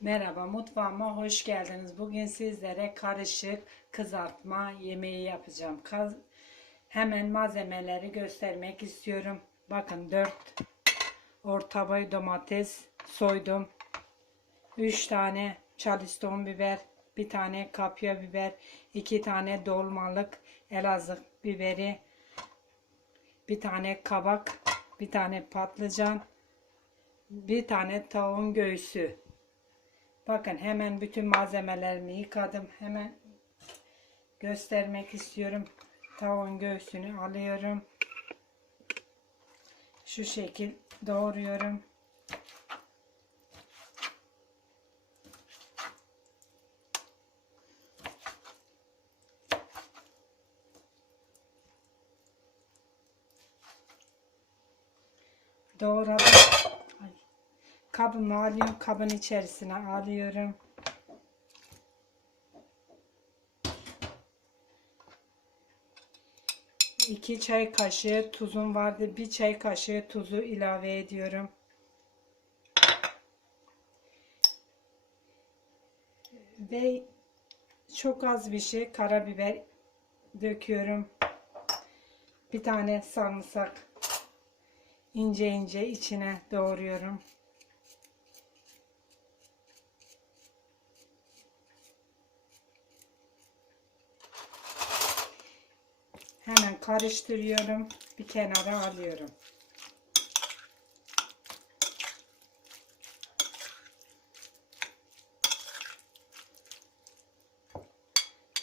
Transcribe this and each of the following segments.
Merhaba, mutfağıma hoş geldiniz. Bugün sizlere karışık kızartma yemeği yapacağım. Hemen malzemeleri göstermek istiyorum. Bakın 4 orta boy domates soydum. 3 tane charleston biber, bir tane kapya biber, 2 tane dolmalık elazığ biberi, bir tane kabak, bir tane patlıcan, bir tane tavuğun göğsü. Bakın hemen bütün malzemelerimi yıkadım. Hemen göstermek istiyorum. Tavuğun göğsünü alıyorum. Şu şekil doğruyorum. Doğradım. Kabımı alıyorum. Kabın içerisine alıyorum. İki çay kaşığı tuzum vardı. Bir çay kaşığı tuzu ilave ediyorum. Ve çok az bir şey karabiber döküyorum. Bir tane sarımsak ince ince içine doğruyorum. Hemen karıştırıyorum. Bir kenara alıyorum.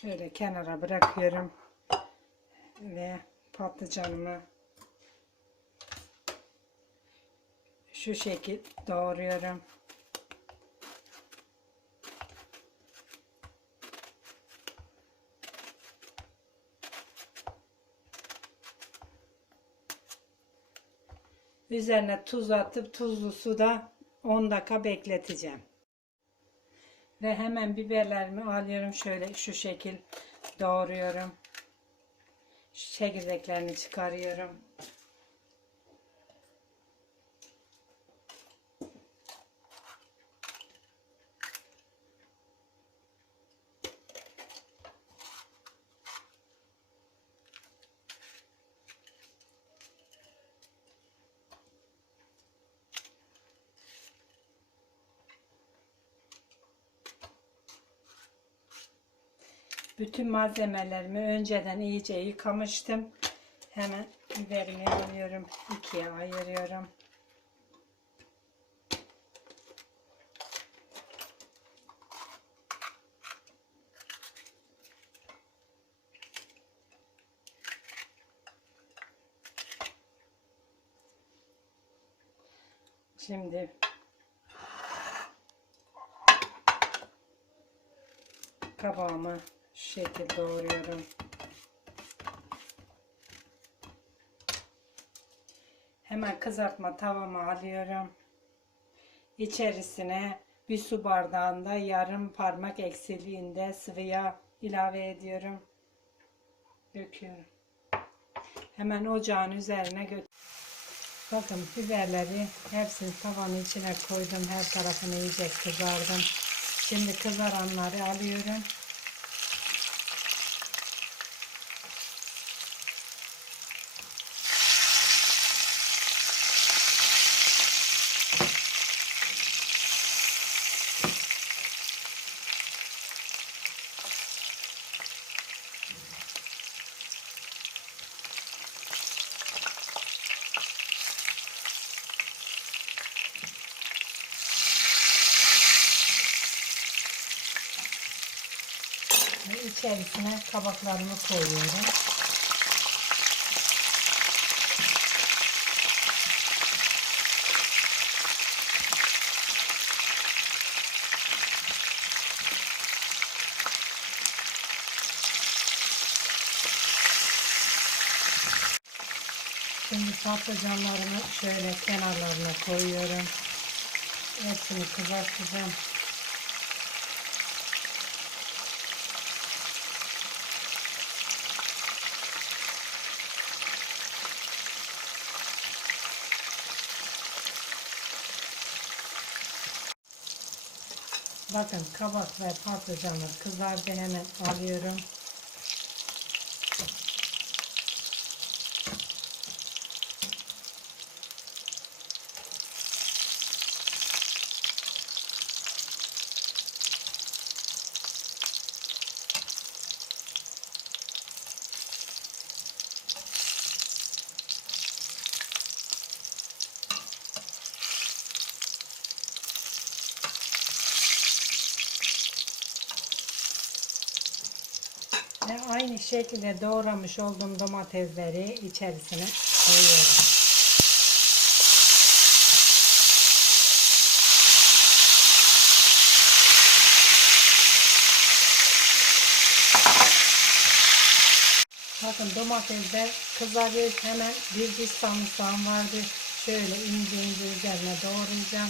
Böyle kenara bırakıyorum. Ve patlıcanımı şu şekil doğruyorum. Üzerine tuz atıp tuzlu suda 10 dakika bekleteceğim. Ve hemen biberlerimi alıyorum şöyle şu şekil doğruyorum. Şu çekirdeklerini çıkarıyorum. Bütün malzemelerimi önceden iyice yıkamıştım. Hemen biberimi alıyorum. ikiye ayırıyorum. Şimdi kabağımı şu şekilde doğruyorum. Hemen kızartma tavamı alıyorum. İçerisine bir su bardağında yarım parmak eksiliğinde sıvı yağ ilave ediyorum. Döküyorum. Hemen ocağın üzerine götür. Bakın biberleri hepsini tavanın içine koydum. Her tarafını iyice kızardım. Şimdi kızaranları alıyorum. Ve içerisine kabaklarımı koyuyorum. Şimdi patlıcanlarımı şöyle kenarlarına koyuyorum. Hepsini kızartacağım. Bakın kabak ve patlıcanı kızardı hemen alıyorum. Ve aynı şekilde doğramış olduğum domatesleri içerisine koyuyorum. Bakın domatesler kızarıyor. Hemen bir diş sarımsağım vardı. Şöyle ince ince üzerine doğrayacağım.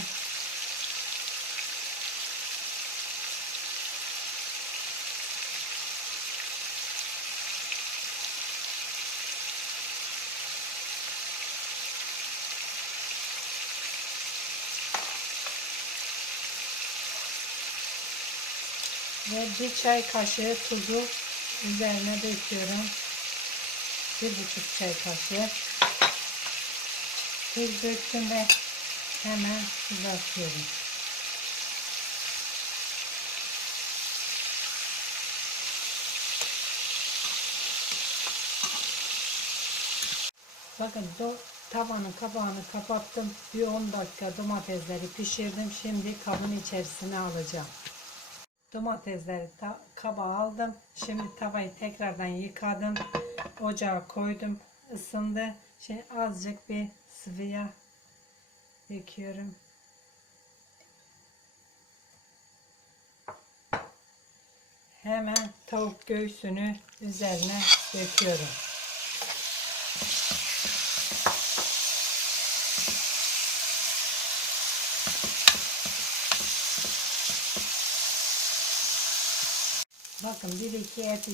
Ve bir çay kaşığı tuzu üzerine döküyorum. Bir buçuk çay kaşığı. Tuz döktüm ve hemen kızartıyorum. Bakın do tavanın kapağını kapattım. Bir 10 dakika domatesleri pişirdim. Şimdi kabın içerisine alacağım. Domatesleri ta- kaba aldım. Şimdi tavayı tekrardan yıkadım. Ocağa koydum. Isındı. Şimdi azıcık bir sıvı yağ döküyorum. Hemen tavuk göğsünü üzerine döküyorum. Bakın bir iki eti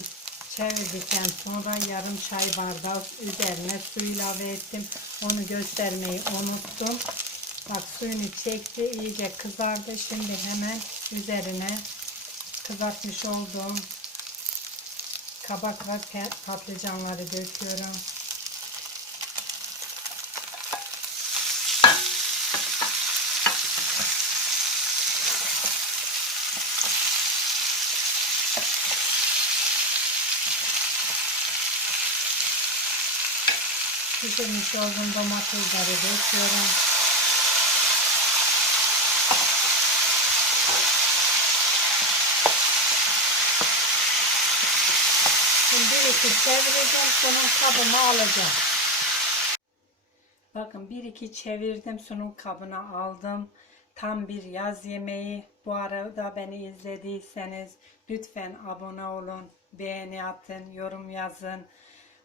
çevirdikten sonra yarım çay bardağı üzerine su ilave ettim. Onu göstermeyi unuttum. Bak suyunu çekti, iyice kızardı. Şimdi hemen üzerine kızartmış olduğum kabak ve patlıcanları döküyorum. Pişirmiş olduğum domatesleri döküyorum. Şimdi bir iki çevireceğim sonra kabıma alacağım. Bakın bir iki çevirdim sunum kabına aldım. Tam bir yaz yemeği. Bu arada beni izlediyseniz lütfen abone olun, beğeni atın, yorum yazın.